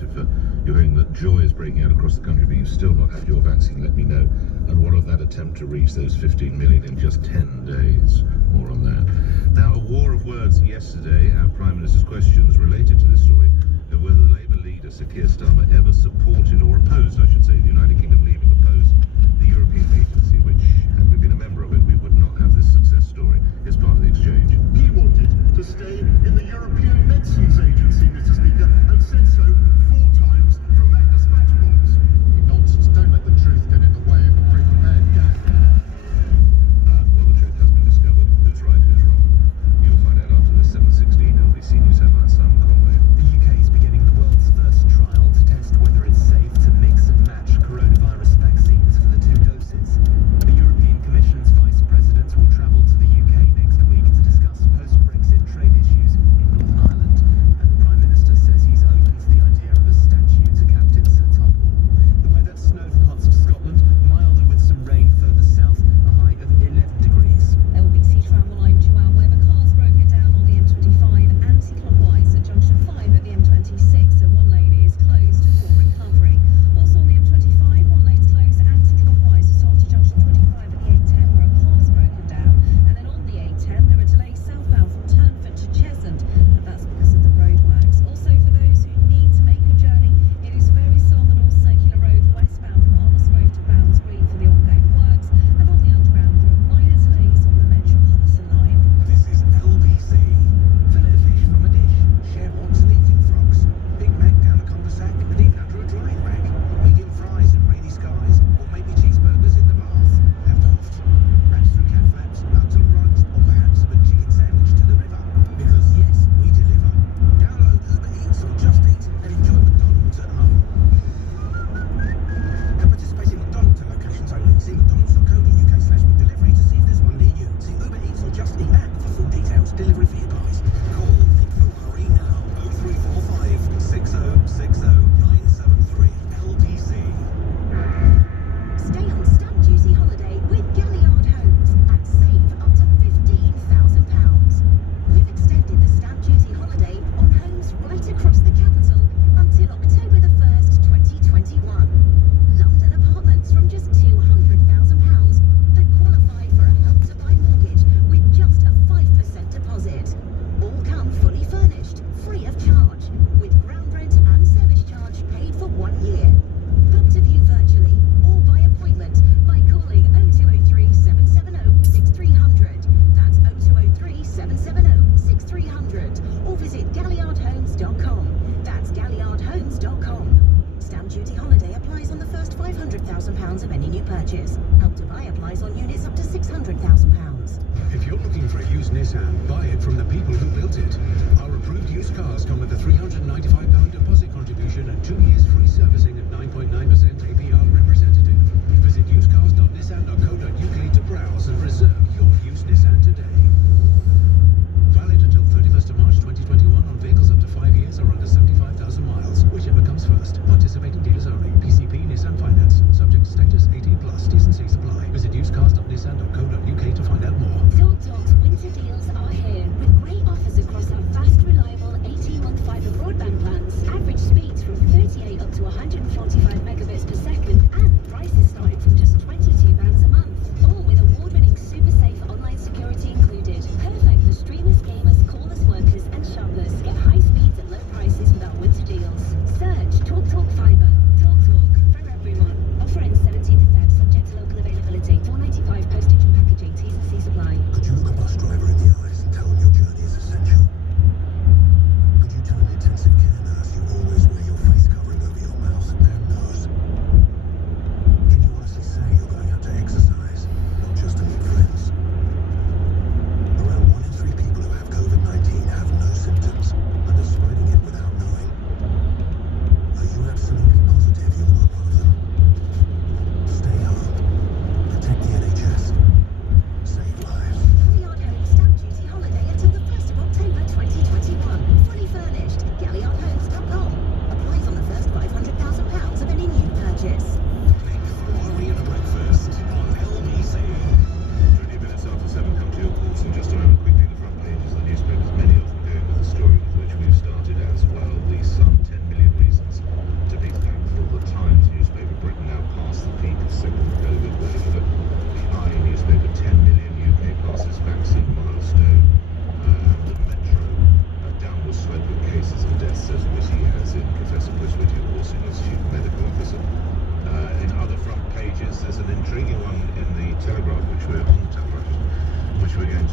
that. If you're hearing that joy is breaking out across the country, but you've still not had your vaccine, let me know. And what of that attempt to reach those 15 million in just 10 days? More on that. Now, a war of words yesterday. Our Prime Minister's questions related to this story of whether the Labour leader, Sir Keir Starmer, ever supported or opposed, I should say, the United Kingdom leaving, opposed the European agency, which, had we been a member of it, we would not have this success story. It's part of the exchange. He wanted to stay in the European Medicines Agency, Mr. Speaker, and said so 4 times from that dispatch box. Nonsense. Don't let the truth get in the way of a pre-prepared gag. Well, the truth has been discovered. Who's right, who's wrong? You'll find out after this 7:16 LBC News headlines. Simon Conway. The UK is beginning the world's first trial to test whether it's safe to mix and match coronavirus vaccines for the 2 doses. The European Commission's vice president will travel to the UK next week to discuss post-Brexit trade issues in Northern Ireland. And the Prime Minister says he's open to the idea of a statue to Captain Sir Tom Hall. The weather: snow for parts of Scotland, milder with some rain further south, a high of 11 degrees. LBC travel, I'm Joanne Webber. Cars broken down on the M25 anti-clockwise at junction 5 at the M26, so one lane is closed for recovery. Also on the M25, one lane's closed anti-clockwise just after junction 25 at the A10 where a car's broken down. And then on the A10 there are delays southbound from Turnford to Cheshunt, and that's because of the roadworks. Also for those who need to make a journey, it is very slow on the North Circular Road westbound from Armsgrove to Bounds Green for the ongoing works, and on the underground there are minor delays on the Metropolitan line. This is LBC. Fillet of fish from a dish, share wants and eating frogs. Big Mac down a cul-de-sac and even under a drying rack. Medium fries in rainy skies, or maybe cheeseburgers in the bath. Have daft. Wraps through cat flaps, nuts on rugs, or perhaps a chicken sandwich to the river. Because yes, we deliver. Download Uber Eats or Just Eat and enjoy McDonald's at home. And participating McDonald's locations only. See mcdonalds.co.uk/McDelivery to see if there's one near you. See Uber Eats or Just Eat app for full details. Delivery for your guys. Call Think for Hurry now. 0345 6060 973 LBC. Stay on stamp duty holiday with Galliard Homes and save up to £15,000. We've extended the stamp duty holiday on homes right across the capital until October the 1st, 2021. London apartments from just £200,000 that qualify for a Help to Buy mortgage with just a 5% deposit. All come fully furnished, free of charge, with ground rent and service charge paid for 1 year. Book to view virtually or by appointment by calling 0203 770 6300. That's 0203 770 6300. Or visit galliardhomes.com. That's galliardhomes.com. Stamp duty holiday applies on the first £500,000 of any new purchase. Help to Buy applies on units up to £600,000. If you're looking for a used Nissan, buy it from the people who built it. Our approved used cars come with a £395 deposit contribution and 2 years free servicing at 9.9% APR representative. Visit usedcars.nissan.co.uk to browse and reserve your used Nissan today. Valid until 31st of March 2021 on vehicles up to 5 years or under 75,000 miles, whichever comes first. Participating dealers only. PCP Nissan Finance. Subject to status 18+. T&Cs apply. Visit usedcars.nissan.co.uk to find out more. TalkTalk's winter deals are here with great offers across our fast, reliable 18-month fibre broadband plans. Average speeds from 38 up to 145 megabits per second, and prices starting from just £22 a month. All with award-winning super safe online security included. Perfect for streamers, gamers, callers, workers and shoppers. Get high speeds at low prices with our winter deals. Search TalkTalk Fibre. TalkTalk for everyone. Offer ends 17th of Feb, subject to local availability. £4.95 postage and packaging. T's and C's apply. Could you look a bus driver in the eyes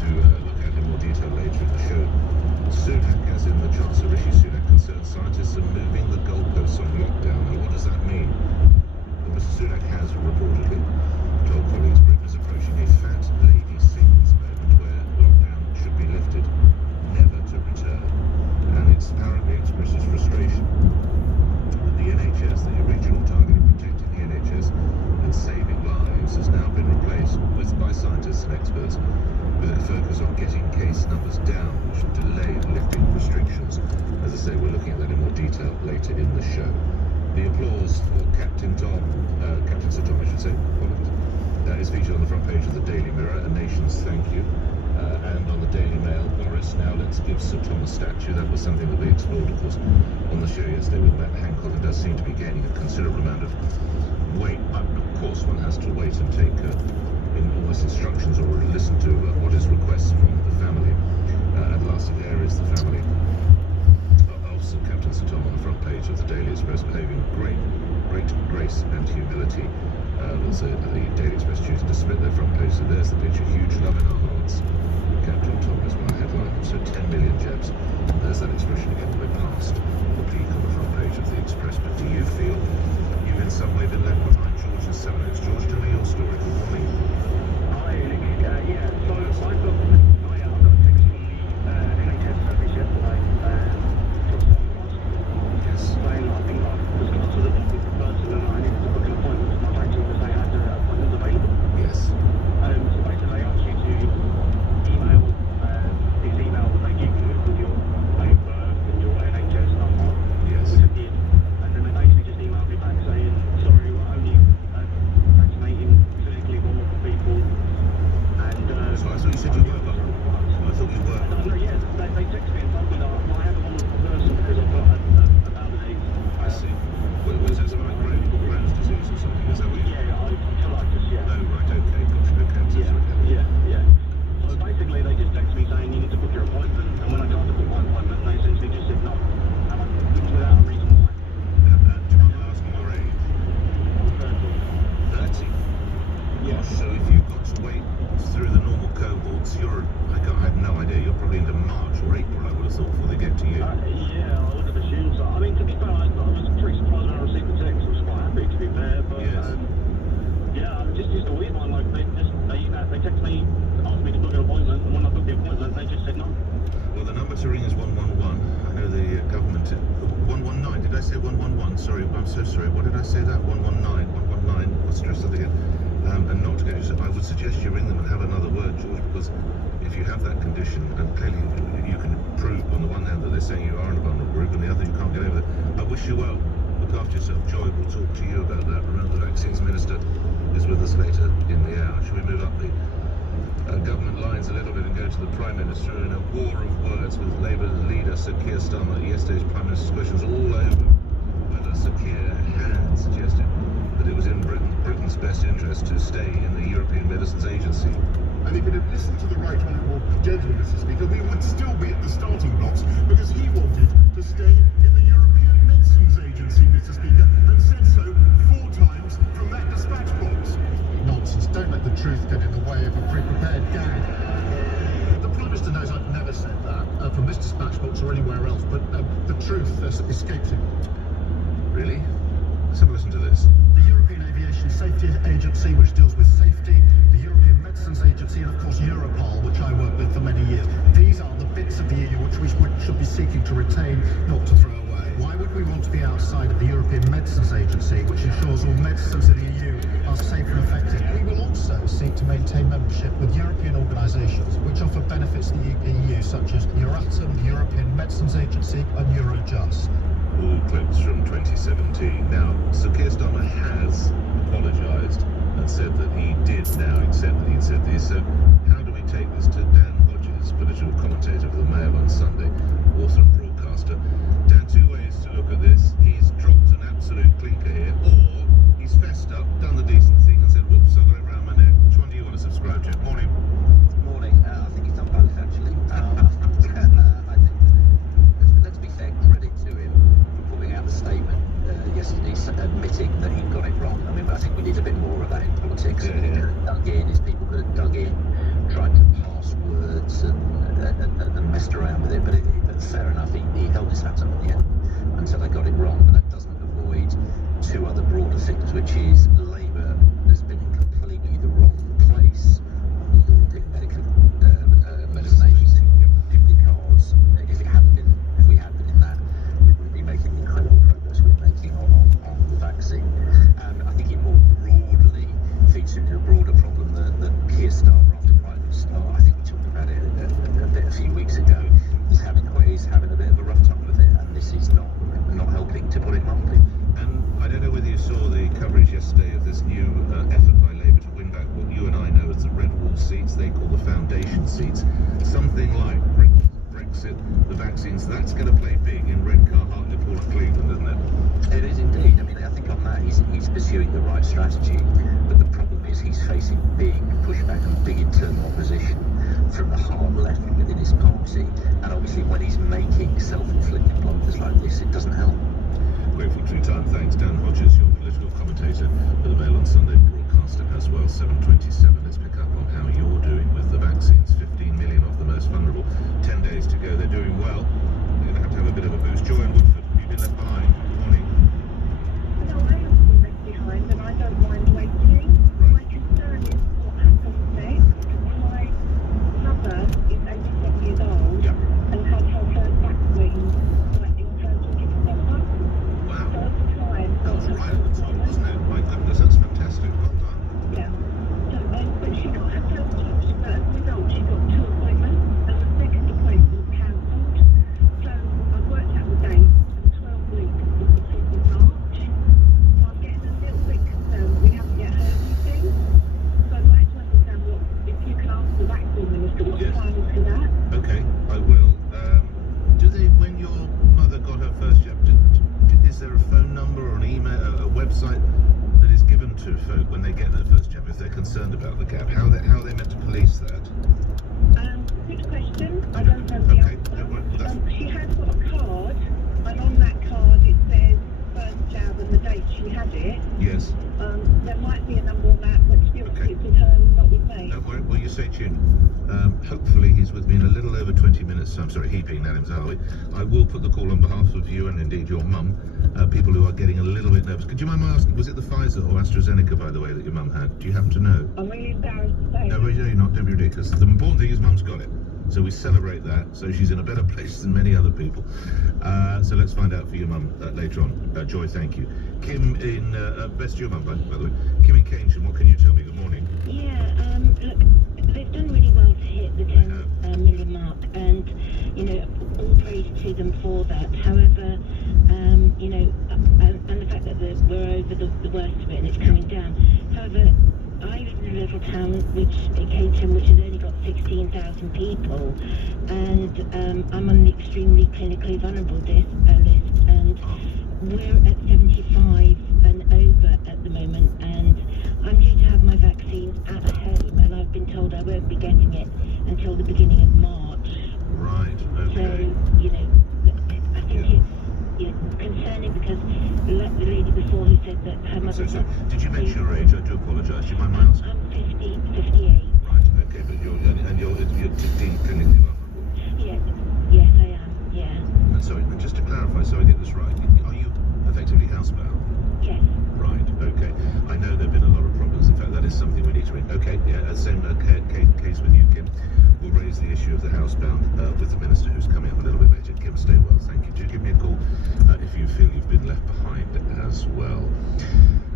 to look at in more detail later in the show. Sunak, as in the Chancellor Rishi Sunak, concerned scientists are moving the goalposts on lockdown. Now, what does that mean? Well, Mr. Sunak has reportedly told colleagues Britain is approaching a fat lady sings moment where lockdown should be lifted, never to return. And it's apparently expresses frustration that the NHS, the original target of protecting the NHS and saving lives, has now been replaced by scientists and experts with a focus on getting case numbers down, which will delay lifting restrictions. As I say, we're looking at that in more detail later in the show. The applause for Captain Sir Tom, I should say, apologies, is featured on the front page of the Daily Mirror, a nation's thank you. And on the Daily Mail, Boris, now let's give Sir Tom a statue. That was something that we explored, of course, on the show yesterday with Matt Hancock. It does seem to be gaining a considerable amount of weight, but of course one has to wait and take in almost instructions or listen to what is requests from the family. At last, there is the family of Sir Captain Sir Tom on the front page of the Daily Express, behaving great grace and humility. The Daily Express choosing to split their front page. So there's the picture, huge love in our hearts. Captain Tom is one headline. So 10 million jabs. There's that expression again. We're past the peak on the front page of the Express. But do you feel you've in some way been left behind? George and Seven Oaks. George, tell me your story. Good morning. Hi, yeah, so I've got a text from the NHS service yesterday from someone Yes. saying I think I was going to the doctor's person and I needed to book an appointment with my doctor because they had appointments available. Yes. So basically they asked you to email this email that they give you with your date of birth and your NHS number, Yes. which I did, and then they basically just emailed me back saying, sorry, we're only vaccinating clinically vulnerable people. And So I thought you said you were vulnerable. I thought you were. no, yeah, they texted me and told me that I am a vulnerable person because I've got a bowel disease. I see. Was that something like Crohn's disease or something? Is that what you... Yeah, I colitis, yeah. Oh, right, okay. Gotcha. Okay, I'm so sorry. Yeah. So basically, they just texted me saying you need to book your appointment, and when I tried to book my appointment, they essentially just said no, without a reason why. Do you mind asking your age? I'm 30. 30. Yeah. So if you've got to wait through the normal cohorts, I have no idea. You're probably into March or April, I would have thought, before they get to you. Yeah, I would have assumed so. I mean, to be fair, I was pretty surprised when I received the text. I was quite happy, to be fair, but Yes. yeah, just a weird one. Like they text me, asked me to book an appointment, and when I booked the appointment, they just said no. Well, the number to ring is 111. I know the government... 119. Did I say 111? Sorry, I'm so sorry. What did I say that? 119. 119. Let's stress that again. And not to go... So I would suggest you ring them and have another word, George, because if you have that condition, and clearly you can prove on the one hand that they're saying you are in a vulnerable group, and the other you can't get over it. I wish you well. Look after yourself. Joy will talk to you about that. Remember, the Vaccines Minister is with us later in the hour. Shall we move up the government lines a little bit and go to the Prime Minister in a war of words with Labour leader Sir Keir Starmer? Yesterday's Prime Minister's questions all over whether Sir Keir had suggested that it was in Britain's best interest to stay in the European Medicines Agency. And if it had listened to the right honourable gentleman, Mr. Speaker, we would still be at the starting blocks because he wanted to stay in the European Medicines Agency, Mr. Speaker, and said so 4 times from that dispatch box. Nonsense. Don't let the truth get in the way of a pre-prepared gag. The Prime Minister knows I've never said that from this dispatch box or anywhere else, but the truth escapes him. Really? Let's have a listen to this. The European Aviation Safety Agency, which deals with safety, the European Medicines Agency, and of course Europol, which I worked with for many years. These are the bits of the EU which we should be seeking to retain, not to throw away. Why would we want to be outside of the European Medicines Agency, which ensures all medicines in the EU are safe and effective? We will also seek to maintain membership with European organisations which offer benefits to the EU, such as Euratom, the European Medicines Agency, and Eurojust. All clips from 2017. Now, Sir Keir Starmer has apologised and said that he did now accept that he'd said this. So how do we take this to Dan Hodges, political commentator for the Mail on Sunday, author and broadcaster? Dan, 2 ways to look at this. He's dropped an absolute clinker here, or he's fessed up, done the decent thing and said, whoops, I've got it around my neck. Which one do you want to subscribe to? Morning. Morning. I think he's done both, actually. I think, let's be fair, credit to him for putting out the statement yesterday, admitting that he'd got it wrong. I mean, I think we need a bit more of that in politics. Yeah. Dug in, is people that have dug in, tried to pass passwords and messed around with it. But fair enough, he held his hat up at the end until they got it wrong. But that doesn't avoid two other broader things, which is Labour has been in completely the wrong place on lauding medicine agency, because if we had been in that, we wouldn't be making the incredible progress we're making on the vaccine. I think it more broadly feeds into a broader problem that Keir Starmer, after quite a good start, I think we talked about it a few weeks ago, is having a bit of a rough time with it, and this is not helping, to put it mildly. And I don't know whether you saw the coverage yesterday of this new effort by Labour to win back what you and I know as the red wall seats. They call the foundation seats. Something like Brexit, the vaccines. That's going to play big in Redcar, Hartlepool and Cleveland, isn't it? It is indeed. I mean, I think on that he's pursuing the right strategy, but the problem is he's facing big pushback and big internal opposition from the hard left within his party, and obviously when he's making self-inflicted blunders like this, it doesn't help. Grateful True Time, thanks. Dan Hodges, your political commentator for the Mail on Sunday broadcaster as well. 7:27. Let's pick up on how you're doing with the vaccines. 15 million of the most vulnerable. 10 days to go. They're doing well. They're going to have a bit of a boost. Joy in Woodford, have you been left behind? Good morning. No, I haven't been left behind, and I don't mind waiting. My concern is what happens next. My mother is 87 years old and had her first vaccine like in first week of December. Wow. First time. That was right at the top, wasn't it? My goodness, that's fantastic. Well done. Yeah. So, but she got her first result. She got 2 appointments, and the second appointment cancelled. So I worked out the date, and 12 weeks is the 5th of March. So I'm getting a little bit concerned. We haven't yet heard anything. So I'd like to understand if you can ask the vaccine minister what the Yes. plan is for that. Okay, I will. Do they, when your mother got her first jab, is there a phone number or an email, a website that is given to folk when they get their first jab if they're concerned about the gap? How are they meant to police that? Good question. I don't know the Okay, answer. don't worry, that's- She has got a card, and on that card it says first jab and the date she had it. Yes. There might be a number on that, but still, Okay. it's with her, not with me. Don't worry, well, you stay tuned. Hopefully he's with me in a little over 20 minutes. I'm sorry, he being Nadim Zahawi. I will put the call on behalf of you and indeed your mum, people who are getting a little bit nervous. Could you mind my asking, was it the Pfizer or AstraZeneca, by the way, that your mum had? Do you happen to know? I'm really embarrassed to say. No, you're not. Don't be ridiculous. The important thing is mum's got it. So we celebrate that. So she's in a better place than many other people. So let's find out for your mum later on. Joy, thank you. Kim in, best to your mum, by the way. Kim in Keynsham, what can you tell me? Good morning. Yeah, look, they've done really well to hit the 10 million mark, and, all praise to them for that. However, and the fact that we're over the worst of it and it's coming down. However, I live in a little town, Keynsham, which has only got 16,000 people, and I'm on the extremely clinically vulnerable list, and we're at 75 and over at the moment, and I'm due to have my vaccine at home, and I've been told I won't be getting it until the beginning of March. Right, So, okay. I think it's concerning because the lady before who said that her mother... So, did you mention your age? I do apologise. Do you mind my asking? I'm 58. Right, okay, but you're clinically vulnerable. Yes, I am, yeah. And sorry, and just to clarify, so I get this right, are you effectively housebound? Yes. Right, okay. I know there have been a lot of problems. In fact, that is something we need to read. Okay, yeah, same case with you, Kim. We'll raise the issue of the housebound with the minister who's coming up a little bit later. Kim, stay well. Thank you. Do give me a call if you feel you've been left behind as well.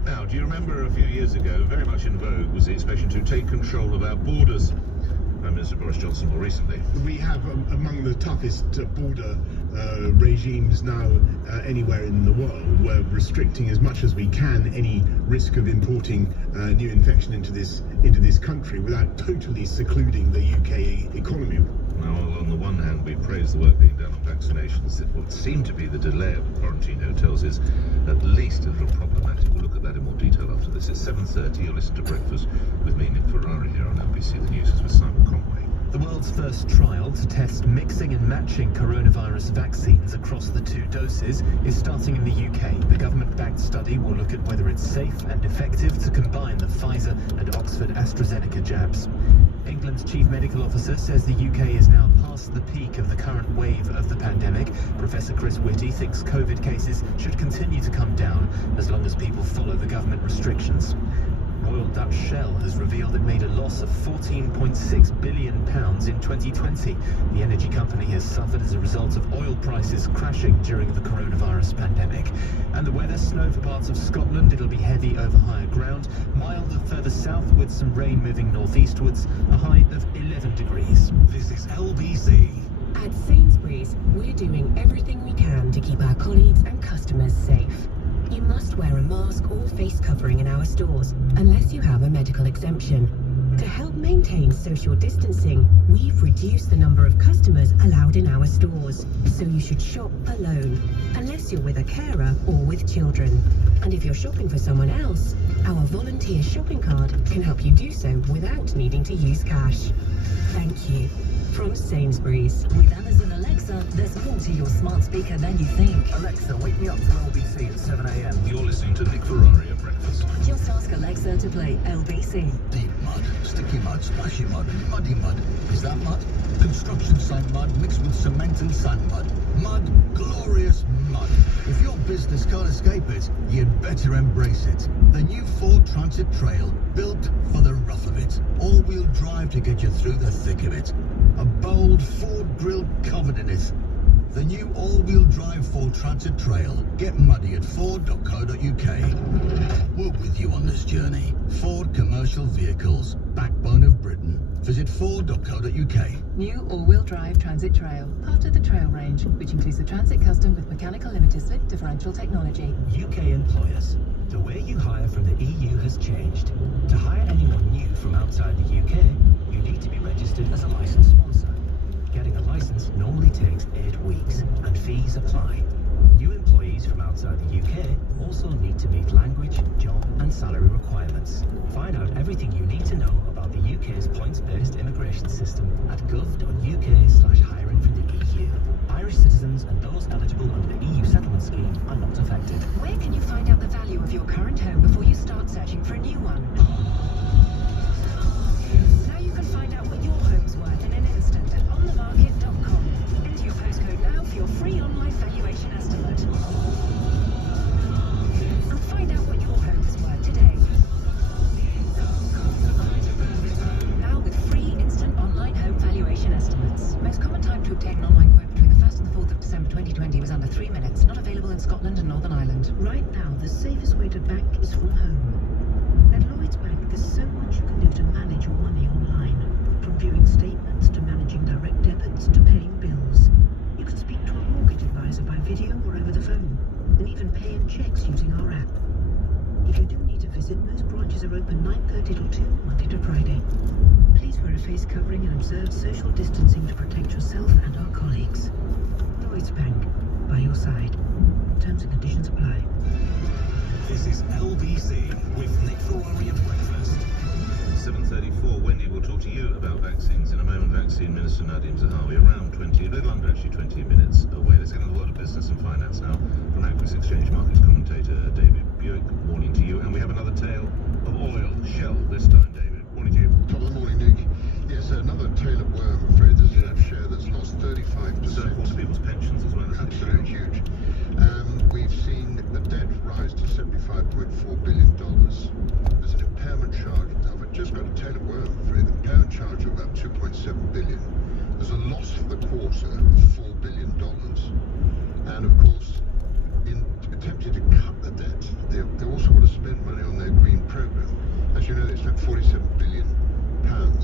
Now, do you remember a few years ago, very much in vogue, was the expression to take control of our borders? Prime Minister Boris Johnson more recently. We have among the toughest border regimes now anywhere in the world. We're restricting as much as we can any risk of importing new infection into this country without totally secluding the UK economy. Now, on the one hand, we praise the work being done on vaccinations. What seemed to be the delay of the quarantine hotels is at least a little problematic. We'll look at that in more detail after this. It's 7:30. You'll listen to Breakfast with me, Nick Ferrari, here on LBC. The News is with Simon Conway. The world's first trial to test mixing and matching coronavirus vaccines across the 2 doses is starting in the UK. The government-backed study will look at whether it's safe and effective to combine the Pfizer and Oxford AstraZeneca jabs. England's chief medical officer says the UK is now past the peak of the current wave of the pandemic. Professor Chris Whitty thinks COVID cases should continue to come down as long as people follow the government restrictions. Royal Dutch Shell has revealed it made a loss of £14.6 billion in 2020. The energy company has suffered as a result of oil prices crashing during the coronavirus pandemic. And the weather, snow for parts of Scotland, it'll be heavy over higher ground, milder further south with some rain moving northeastwards, a high of 11 degrees. This is LBC. At Sainsbury's, we're doing everything we can to keep our colleagues and customers safe. You must wear a mask or face covering in our stores, unless you have a medical exemption. To help maintain social distancing, we've reduced the number of customers allowed in our stores, so you should shop alone, unless you're with a carer or with children. And if you're shopping for someone else, our volunteer shopping card can help you do so without needing to use cash. Thank you. From Sainsbury's. With Amazon Alexa, there's more to your smart speaker than you think. Alexa, wake me up for LBC at 7 a.m. You're listening to Nick Ferrari at breakfast. Just ask Alexa to play LBC. Deep mud, sticky mud, splashy mud, muddy mud. Is that mud? Construction site mud mixed with cement and sand mud. Mud, glorious mud. If your business can't escape it, you'd better embrace it. The new Ford Transit Trail, built for the rough of it. All-wheel drive to get you through the thick of it. A bold Ford grille covered in it. The new all-wheel drive Ford Transit Trail. Get muddy at ford.co.uk. We're with you on this journey. Ford Commercial Vehicles, backbone of Britain. Visit ford.co.uk. New all-wheel drive Transit Trail, part of the Trail range, which includes the Transit Custom with mechanical limited slip differential technology. UK employers. The way you hire from the EU has changed. To hire anyone new from outside the UK, you need to be registered as a licensed sponsor. Getting a license normally takes 8 weeks, and fees apply. New employees from outside the UK also need to meet language, job and salary requirements. Find out everything you need to know about the UK's points-based immigration system at gov.uk/hiring for the EU. Irish citizens and those eligible under the EU settlement scheme are not affected. Where can you find out the value of your current home before you start searching for a new one? Now you can find out what your home's worth in an instant at onthemarket.com. Enter your postcode now for your free online valuation estimate. And find out what your home is worth today. Now with free instant online home valuation estimates. Most common time to obtain an online quote between the 1st and the 4th of December 2020 was under 3 minutes. Not available in Scotland and Northern Ireland. Right now, the safest way to bank is from home. At Lloyds Bank, there's so much you can do to manage your money online. From viewing statements to managing direct debits to paying bills. You can speak to a mortgage advisor by video or over the phone, and even pay in checks using our app. If you do need to visit, most branches are open 9:30 till 2, Monday to Friday. Please wear a face covering and observe social distancing to protect yourself and our colleagues. Lloyds Bank, by your side. Terms and conditions apply. This is LBC with Nick Ferrari at breakfast. 7:34. Wendy will talk to you about vaccines in a moment. Vaccine Minister Nadim Zahawi, around 20, a little under actually 20 minutes away. Let's get into the world of business and finance now from Aquis Exchange Markets commentator David Buick. Morning to you. And we have another tale of oil, Shell this time, David. Morning to you. Top of the morning, Nick. Yes, another tale of woe, I'm afraid. There's a share that's lost 35%. So, of course, people's pensions as well. Absolutely huge. We've seen the debt rise to $75.4 billion. There's an impairment charge. I've just got a tale of woe, I'm afraid. The impairment charge of about $2.7 billion. There's a loss for the quarter of $4 billion. And, of course, in attempting to cut the debt, they also want to spend money on their green program. As you know, they spent £47 billion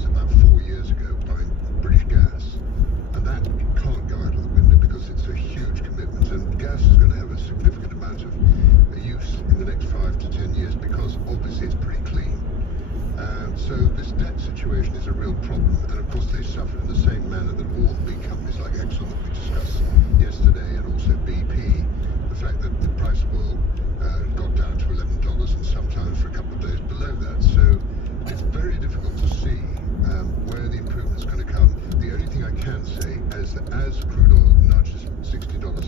about 4 years ago buying British gas. And that can't go out of the window because it's a huge commitment. And gas is going to have a significant amount of use in the next 5 to 10 years because obviously it's pretty clean. So this debt situation is a real problem. And of course they suffer in the same manner that all the big companies like Exxon that we discussed yesterday and also BP. The fact that the price of oil got down to $11 and some